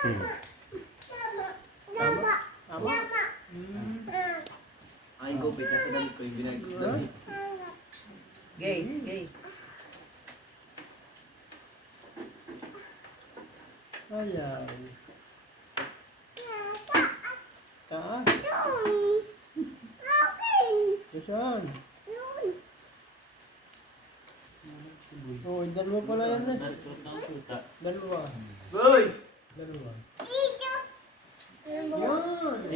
Tama. Tama. Ay, gupit. Nasa damit ko yung ginagawa. Gay, gay. Ayaw. Taas. Saan? Oh, dalawa pala yan eh. Dalawa. Boy! Dalawa. Ay,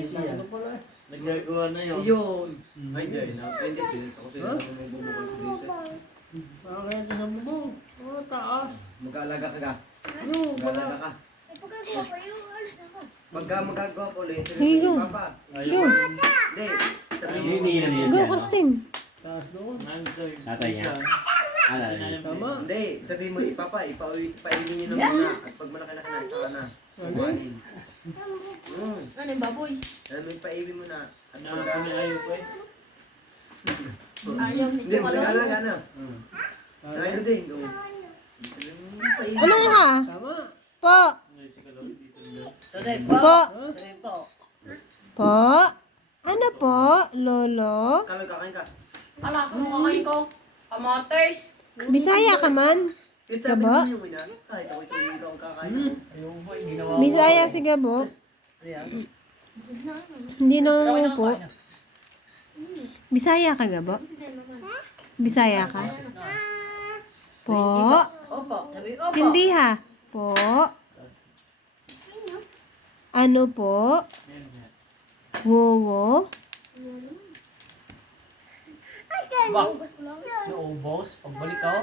siya. Dalawa pala. Nagagawa na yun. Ayun! Ay, dahil na. Pwede sila. Ako sila naman may bumukol ko dito. Bakit sa bubong? Oh, taas. Mag-aalaga ka ka. Yung, Mag-aalaga wala. ka. Pagka magagawa ko ulit, sila Higo. si Papa. Ayaw. Hindi. Sabihin mo. Go, Christine. Taas doon. Tatay niya. Tama. Hindi. Sabihin mo, Papa, ipainin niyo na muna. At pag malaki-laki na, saka na. Kumain. Ano yung baboy? Alam mo, ipaibig mo na. At Ano pagka... kami ayaw ko eh. Ayaw ni Hindi, mag-aalaga na. Taas. Ayaw din. Oh. Ipaibig. Ano nga? Tama. Po. Ay, si Kalaw, dito na. Today Po. po. Today po. Po. Ano po, Lolo? Kaloy, kakain ka. Ala, kumakain ko. Kamates. Bisaya ka man? Kita, Gaba? mo yung ina. Kahit ako ito, hindi ako kakain. Ayun po, ginawa ko. Bisaya si Gabo. Ayan. Hindi nang po. Bisaya ka, Gabo? Bisaya ka? Po. Opo. Sabi ko po. Hindi ha. Po. Ano po? Wowo? Ba? Yung ubos. Pagbalik ko.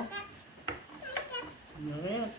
Ano yan?